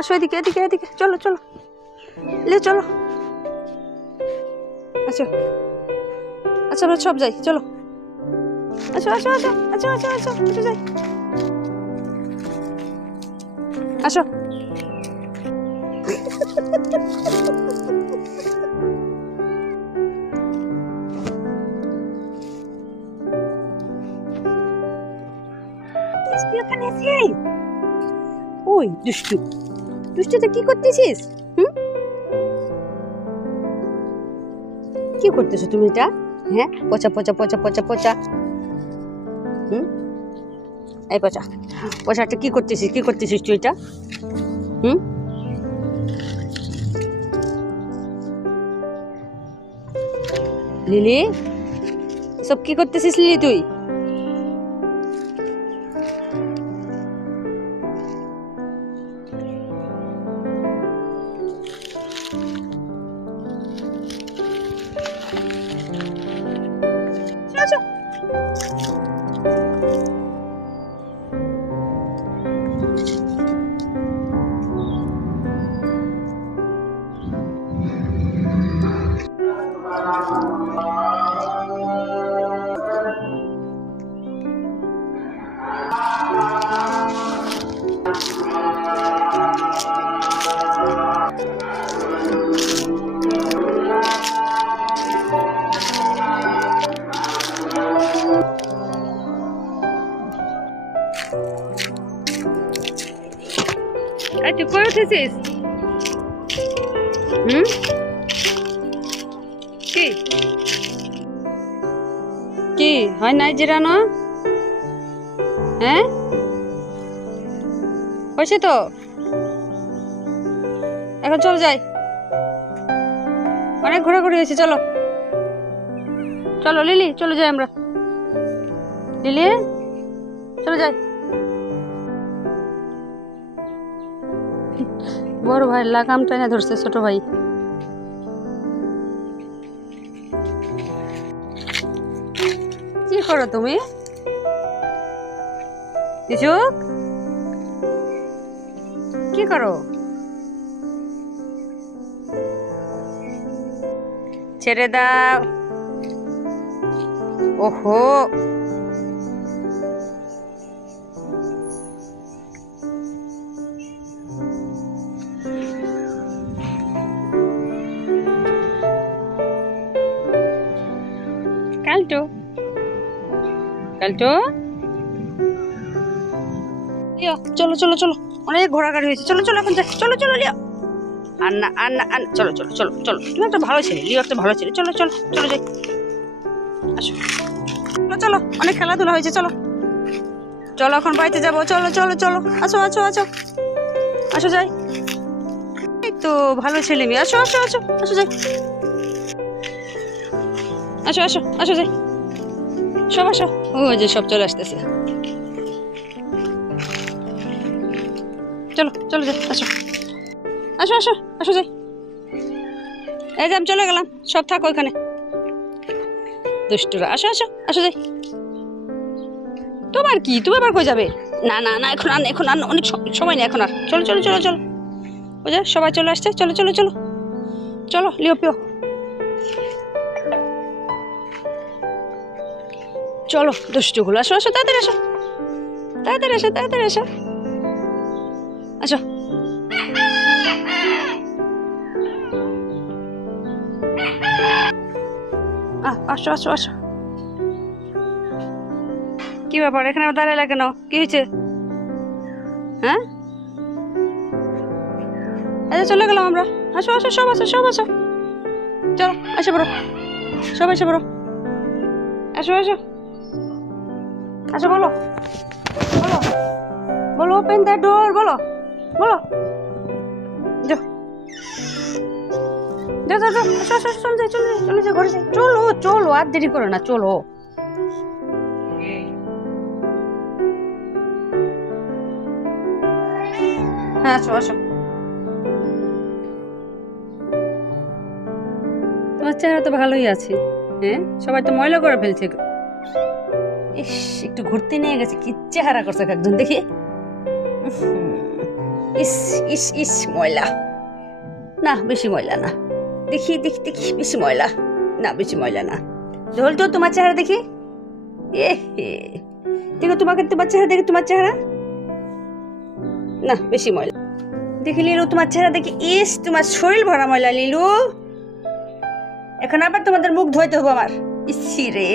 আসো এদিকে এদিকে এদিকে, চলো চলো লে চলো। আচ্ছা আচ্ছা আমরা সব যাই, চলো। আসো আসো আসো আসো আসো আসো আসো যাই, আসো। এখানে এসে ওই দুষ্টু দুষ্টুতে কি করতেছিস? কি করতেছো তুমি এটা? হ্যাঁ, পচা পচা পচা পচা পচা। এই পচা পচাটা কি করতেছিস? কি করতেছিস তুই এটা? লিলি, সব কি করতেছিস লিলি তুই? তুই করে উঠেছিস? কি কি হয় নাই জিরানো? হ্যাঁ হয়েছে তো, এখন চলো যাই, অনেক ঘোরাঘুরি হয়েছে, চলো চলো লিলি, চলো যাই আমরা। লিলি চলো যাই। বড় ভাই লাগাম টেনে ধরছে ছোট ভাই। কি করো তুমি? কিছু কি করো? ছেড়ে দাও। ওহো, কালটো কালটো, চলো চলো চলো, অনেক ঘোরাঘুরি হয়েছে, চলো চলো এখন যাই, চলো চলো লিও। আর না আর না আর, চলো চলো চলো চলো, তুমি একটা ভালো ছেলে, লিও একটা ভালো ছেলে, চলো চলো চলো যাই, আসো চলো চলো, অনেক খেলাধুলা হয়েছে, চলো চলো এখন বাড়িতে যাবো, চলো চলো চলো, আসো আসো আসো আসো যাই। এই তো ভালো ছেলে মেয়ে, আসো আসো আসো আসো যাই, আসো আসো আসো যাই, সব আসো। ও যে সব চলে আসতেছে, চলো চলো যাই, আসো আসো আসো আসো যাই। এই যে আমি চলে গেলাম, সব থাকো ওইখানে দুষ্টুরা, আসো আসো আসো যাই। তোমার কি, তুমি আবার কই যাবে? না না না, এখন আর এখন আর অনেক সময় নেই এখন আর, চলো চলো চলো চলো, ওই যে সবাই চলে আসছে, চলো চলো চলো চলো লিও পিও, চলো দুষ্টুগুলো, আসো আসো তাড়াতাড়ি আসো, তাড়াতাড়ি আসো তাড়াতাড়ি আসো, আসো আসো আসো আসো। কি ব্যাপার, এখানে দাঁড়ালে কেন? কি হয়েছে? হ্যাঁ, আচ্ছা চলে গেলাম আমরা, আসো আসো সব আসো সব আসো, চলো আসো বড়ো, সব আসো বড়ো, আসো আসো আসো, বলো বলো বলো, ওপেন দ্য ডোর, বলো বলো, যাও যাও যাও যাও, আসো আসো চলে যাই চলে যাই চলে যাই ঘরে যাই, চলো চলো আর দেরি করো না, চলো। হ্যাঁ আসো আসো। তোমার চেহারা তো ভালোই আছে, হ্যাঁ সবাই তো ময়লা করে ফেলছে। ইস, একটু ঘুরতে নিয়ে গেছে, কি চেহারা করছে একজন দেখি। ইস ইস ইস ময়লা, না বেশি ময়লা না, দেখি দেখি দেখি বেশি ময়লা না, বেশি ময়লা না। ঢোল তো তোমার চেহারা দেখি, এ হে দেখো তোমাকে, তোমার চেহারা দেখি, তোমার চেহারা না বেশি ময়লা। দেখি লিলু তোমার চেহারা দেখি, ইস তোমার শরীর ভরা ময়লা লিলু। এখন আবার তোমাদের মুখ ধুইতে হবে আমার, ইসি রে।